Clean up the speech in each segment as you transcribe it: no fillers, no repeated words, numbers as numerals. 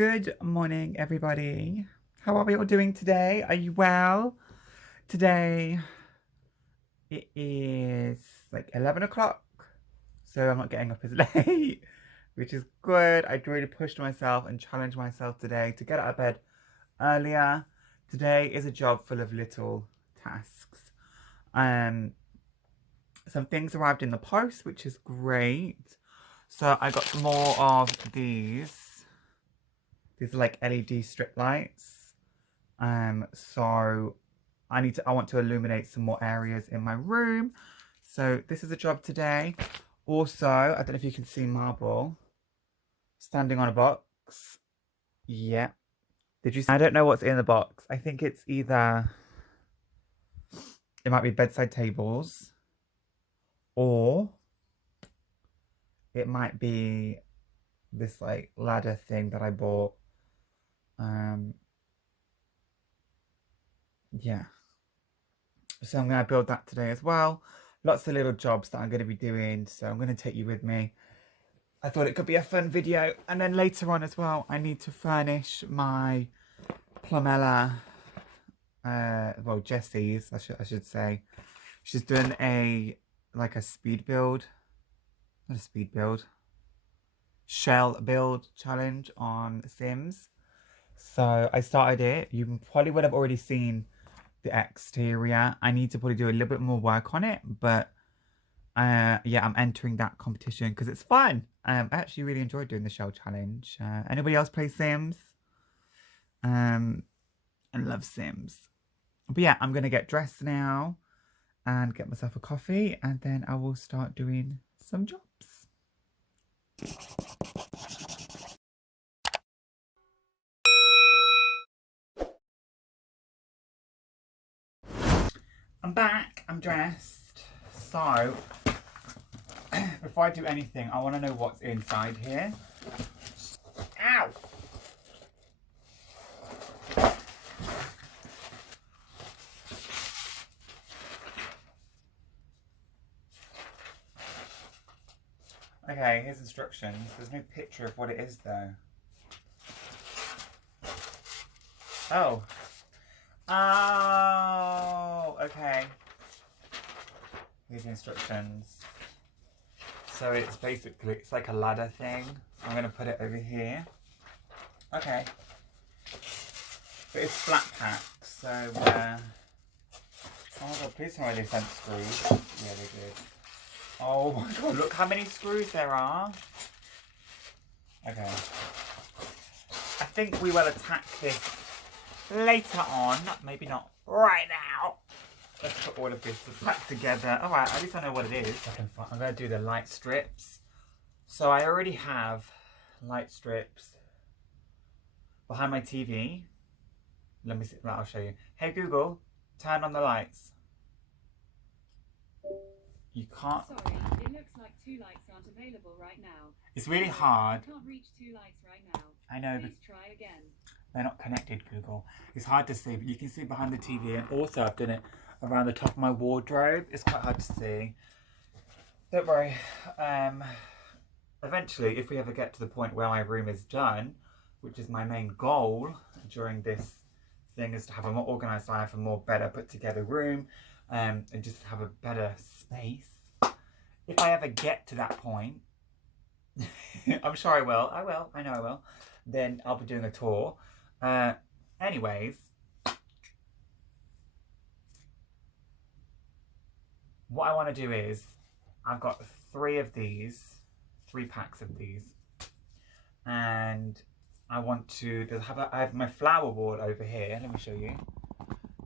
Good morning, everybody. How are we all doing today? Are you well? Today, it is like 11 o'clock, so I'm not getting up as late, which is good. I really pushed myself and challenged myself today to get out of bed earlier. Today is a job full of little tasks. Some things arrived in the post, which is great. So I got more of these. These are like LED strip lights. So I want to illuminate some more areas in my room. So this is a job today. Also, I don't know if you can see Marble standing on a box. Yeah. Did you see? I don't know what's in the box. I think it's either, it might be bedside tables, or it might be this like ladder thing that I bought. Yeah. So I'm going to build that today as well. Lots of little jobs that I'm going to be doing. So I'm going to take you with me. I thought it could be a fun video. And then later on as well, I need to furnish my Plumella, well, Jessie's, I should say. She's doing like a speed build. Not a speed build. Shell build challenge on Sims. So I started it. You probably would have already seen the exterior. I need to probably do a little bit more work on it, but yeah, I'm entering that competition because it's fun. I actually really enjoyed doing the shell challenge. Anybody else play Sims? And love Sims. But yeah, I'm gonna get dressed now and get myself a coffee, and then I will start doing some jobs. I'm back, I'm dressed. So, before I do anything, I want to know what's inside here. Ow! Okay, here's instructions. There's no picture of what it is though. Oh. Oh, okay. Here's the instructions. So it's basically, it's like a ladder thing. I'm going to put it over here. Okay. But it's flat pack, so oh my god, please tell me they sent screws. Yeah, they did. Oh my god, look how many screws there are. Okay. I think we will attack this later on. Maybe not right now. Let's put all of this back together. Alright, at least I know what it is. I'm going to do the light strips. So I already have light strips behind my TV. Let me see. Right, I'll show you. Hey Google, turn on the lights. You can't. Sorry, it looks like 2 lights aren't available right now. It's really hard. I can't reach 2 lights right now. I know, Please try again. They're not connected, Google. It's hard to see, but you can see behind the TV, and also I've done it around the top of my wardrobe. It's quite hard to see. Don't worry. Eventually, if we ever get to the point where my room is done, which is my main goal during this thing, is to have a more organised life, a more better put together room, and just have a better space. If I ever get to that point, I'm sure I will. I know I will. Then I'll be doing a tour. Anyways, what I want to do is, I've got 3 packs of these, and I want to I have my flower wall over here. Let me show you.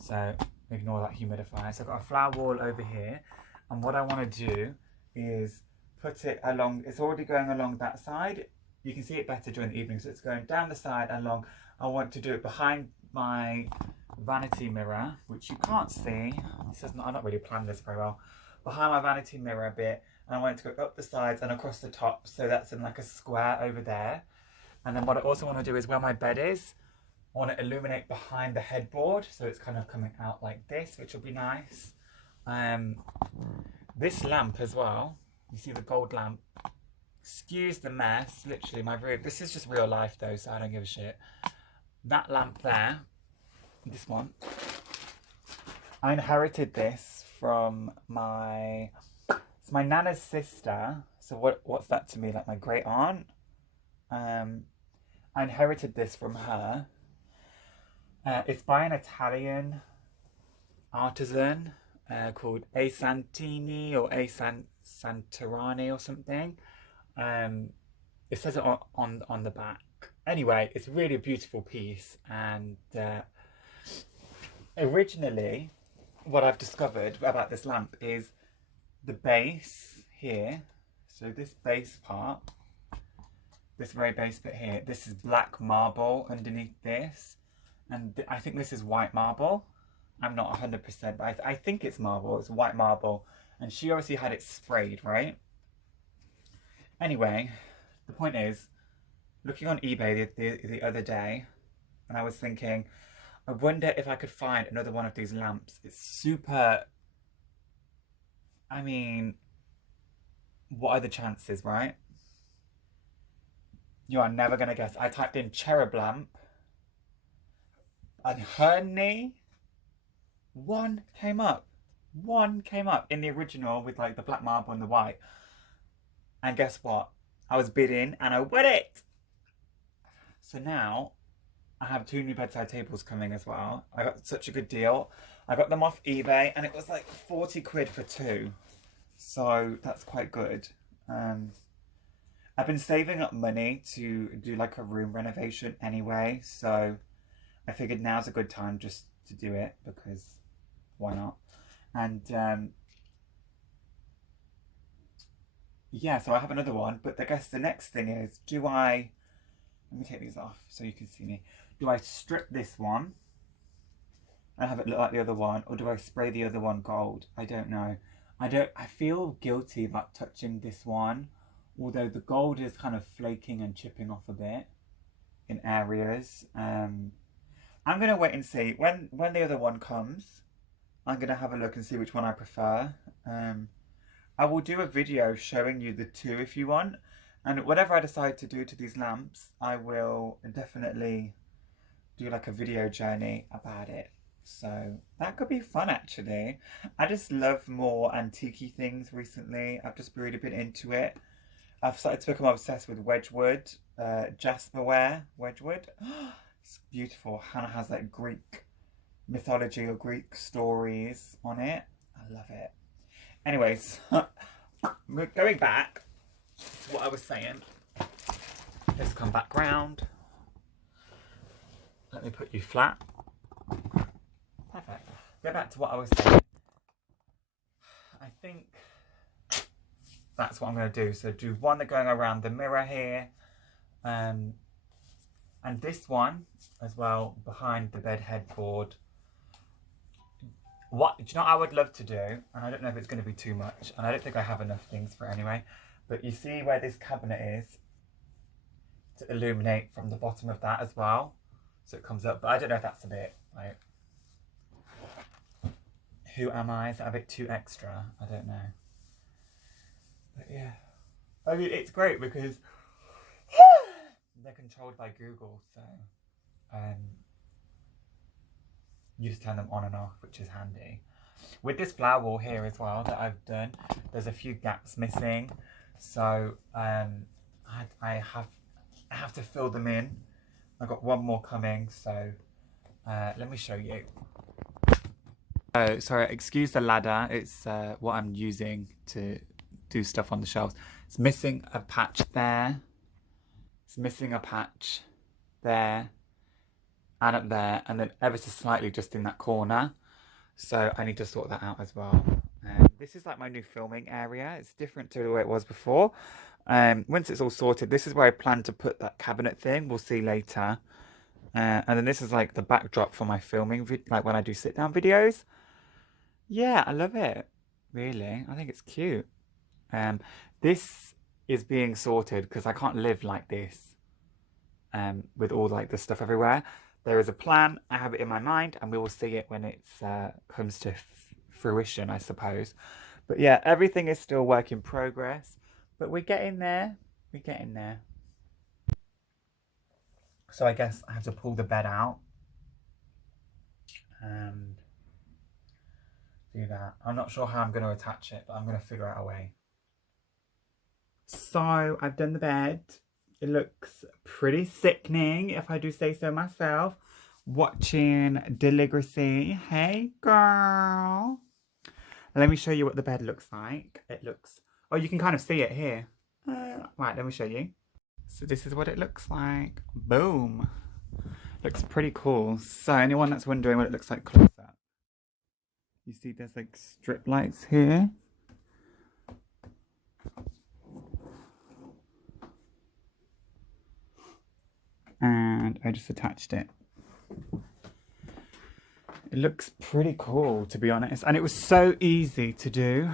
So ignore that humidifier. So I've got a flower wall over here, and what I want to do is put it along. It's already going along that side. You can see it better during the evening, so it's going down the side and along. I want to do it behind my vanity mirror, which you can't see. I'm not really planned this very well. Behind my vanity mirror a bit, and I want it to go up the sides and across the top, so that's in like a square over there. And then what I also want to do is where my bed is, I want to illuminate behind the headboard, so it's kind of coming out like this, which will be nice. This lamp as well, you see the gold lamp, excuse the mess. Literally, my room. This is just real life though, so I don't give a shit. That lamp there, this one, I inherited this from it's my nana's sister. So what's that to me? Like my great aunt. I inherited this from her. It's by an Italian artisan called A Santini or Santarani or something. It says it on the back. Anyway, it's really a beautiful piece, and originally what I've discovered about this lamp is the base here. So this base part, this very base bit here, this is black marble underneath this, and I think this is white marble. I'm not 100%, but I think it's marble. It's white marble, and she obviously had it sprayed, right? Anyway, the point is, looking on eBay the other day, and I was thinking, I wonder if I could find another one of these lamps. It's super... I mean, what are the chances, right? You are never going to guess. I typed in cherub lamp, and honey, one came up. One came up in the original with like the black marble and the white. And guess what? I was bidding and I won it! So now I have 2 new bedside tables coming as well. I got such a good deal. I got them off eBay and it was like 40 quid for 2. So that's quite good. I've been saving up money to do like a room renovation anyway. So I figured now's a good time just to do it because why not? And yeah, so I have another one. But I guess the next thing is, let me take these off so you can see me. Do I strip this one and have it look like the other one, or do I spray the other one gold? I don't know. I feel guilty about touching this one, although the gold is kind of flaking and chipping off a bit in areas. I'm gonna wait and see. When the other one comes, I'm gonna have a look and see which one I prefer. I will do a video showing you the two if you want. And whatever I decide to do to these lamps, I will definitely do like a video journey about it. So that could be fun actually. I just love more antique-y things recently. I've just really been into it. I've started to become obsessed with Wedgwood, Jasperware Wedgwood. It's beautiful. Hannah has like Greek mythology or Greek stories on it. I love it. Anyways, going back to what I was saying. Let's come back round. Let me put you flat. Perfect. Go back to what I was saying. I think that's what I'm going to do. So do one that's going around the mirror here. And this one as well behind the bed headboard. Do you know what I would love to do? And I don't know if it's going to be too much. And I don't think I have enough things for it anyway. But you see where this cabinet is? To illuminate from the bottom of that as well. So it comes up. But I don't know if that's a bit like... Who am I? Is that a bit too extra? I don't know. But yeah. I mean, it's great because they're controlled by Google. So you just turn them on and off, which is handy. With this flower wall here as well that I've done, there's a few gaps missing. So I have to fill them in. I've got one more coming, so let me show you. Oh, sorry, excuse the ladder. It's what I'm using to do stuff on the shelves. It's missing a patch there. It's missing a patch there and up there, and then ever so slightly just in that corner. So I need to sort that out as well. This is like my new filming area. It's different to the way it was before. Once it's all sorted, this is where I plan to put that cabinet thing. We'll see later. And then this is like the backdrop for my filming, like when I do sit-down videos. Yeah, I love it. Really, I think it's cute. This is being sorted because I can't live like this. With all like the stuff everywhere. There is a plan. I have it in my mind, and we will see it when it comes to fruition, I suppose. But yeah, everything is still work in progress. But we're getting there. We're getting there. So I guess I have to pull the bed out and do that. I'm not sure how I'm going to attach it, but I'm going to figure out a way. So I've done the bed. It looks pretty sickening, if I do say so myself. Watching Deligracy. Hey, girl. Let me show you what the bed looks like. It looks... Oh, you can kind of see it here. Right, let me show you. So this is what it looks like. Boom. Looks pretty cool. So anyone that's wondering what it looks like close up. You see there's like strip lights here. And I just attached it. It looks pretty cool, to be honest. And it was so easy to do.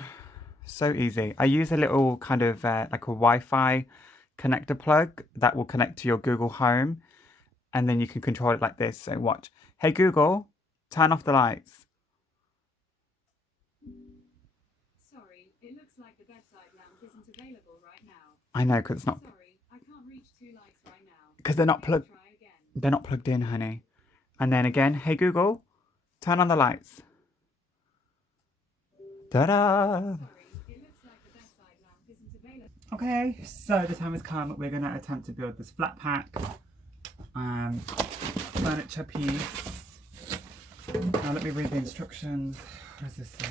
So easy. I use a little kind of like a Wi-Fi connector plug that will connect to your Google Home. And then you can control it like this. So watch. Hey Google, turn off the lights. Sorry, it looks like the bedside lamp isn't available right now. I know, because it's not... Sorry, I can't reach 2 lights right now. Because they're not plugged... Try again. They're not plugged in, honey. And then again, hey Google, turn on the lights. Ta-da! Sorry, it looks like the bedside lamp isn't available. Okay, so the time has come. We're going to attempt to build this flat pack furniture piece. Now let me read the instructions. What does this say?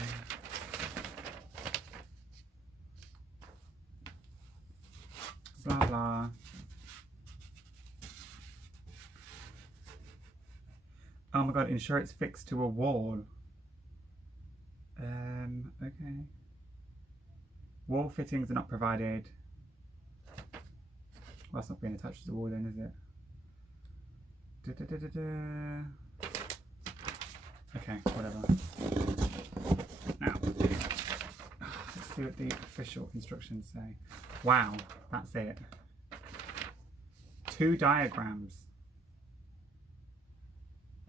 Blah blah. Oh my god, ensure it's fixed to a wall. Okay. Wall fittings are not provided. Well, that's not being attached to the wall then, is it? Okay, whatever. Now, let's see what the official instructions say. Wow, that's it. 2 diagrams.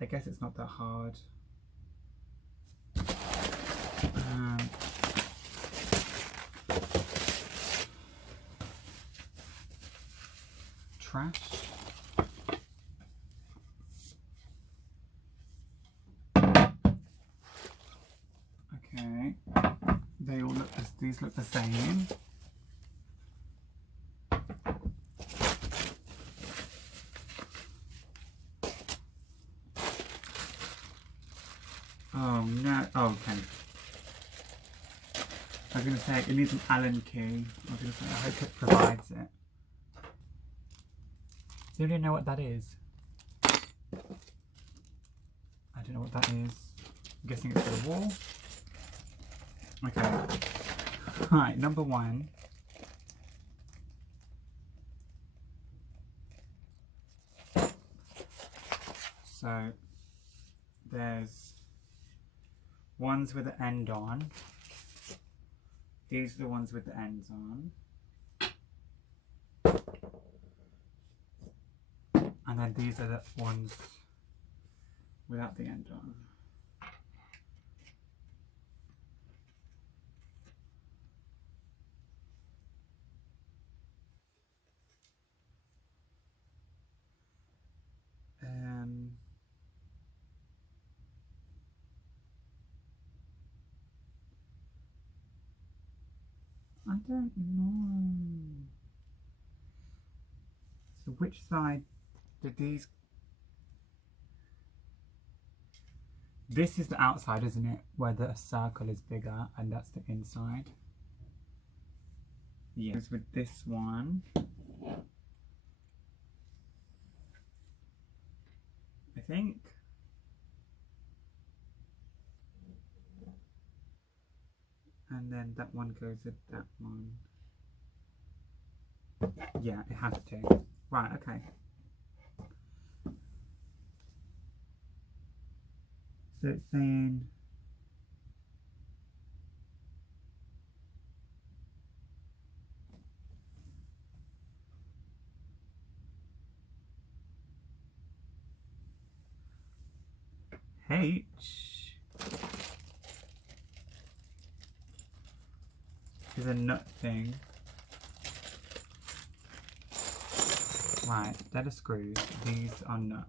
I guess it's not that hard. Trash. Okay. They all look. These look the same. Oh no. Oh, okay. I was going to say it needs an Allen key. I was going to say I hope it provides it. Do you know what that is? I don't know what that is. I'm guessing it's for the wall. Okay. Right, number 1. So there's ones with the end on. These are the ones with the ends on. And then these are the ones without the end on. I don't know. So which side did these... This is the outside, isn't it? Where the circle is bigger, and that's the inside. Yes, with this one. I think. And then that one goes with that one. Yeah, it has to. Right, okay. So it's saying H is a nut thing. Right, they're the screws. These are nuts.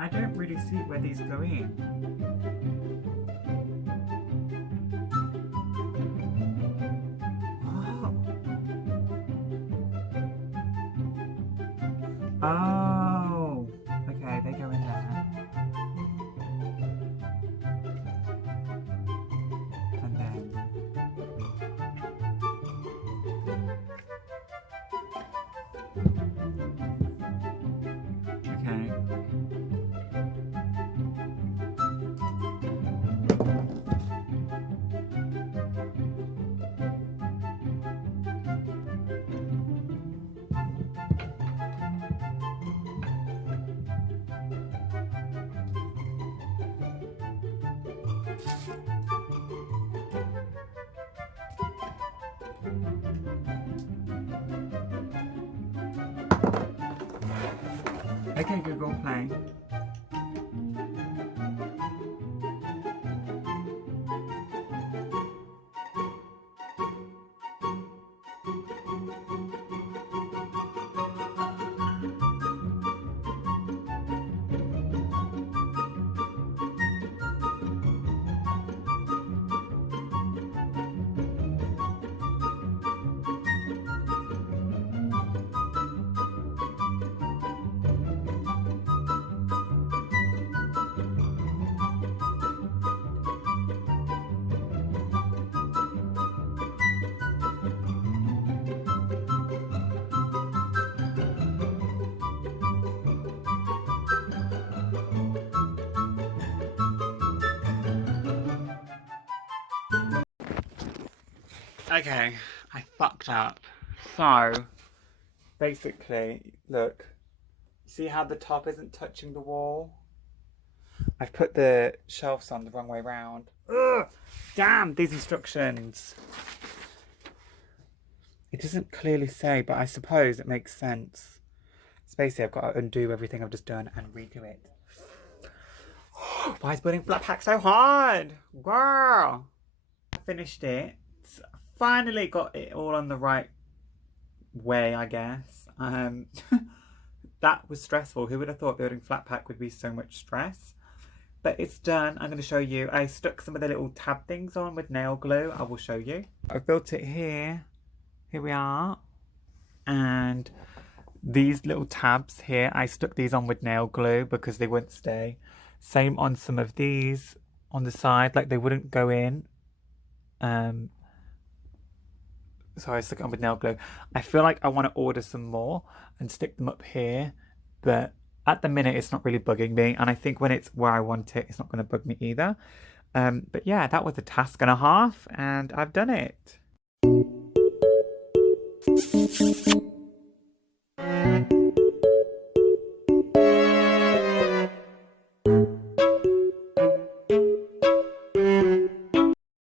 I don't really see where these go in. Oh, okay, they go in there. And then okay. Okay, Google, play. Okay, I fucked up. So, basically, look, see how the top isn't touching the wall? I've put the shelves on the wrong way round. Ugh! Damn, these instructions. It doesn't clearly say, but I suppose it makes sense. So basically, I've got to undo everything I've just done and redo it. Why is building flat pack so hard? Girl! I finished it. Finally got it all on the right way, I guess. That was stressful. Who would have thought building flat pack would be so much stress? But it's done. I'm going to show you. I stuck some of the little tab things on with nail glue. I will show you. I've built it here. Here we are. And these little tabs here, I stuck these on with nail glue because they wouldn't stay. Same on some of these on the side, like they wouldn't go in. So I stuck it on with nail glue. I feel like I want to order some more and stick them up here, but at the minute it's not really bugging me, and I think when it's where I want it, it's not going to bug me either. But yeah, that was a task and a half, and I've done it.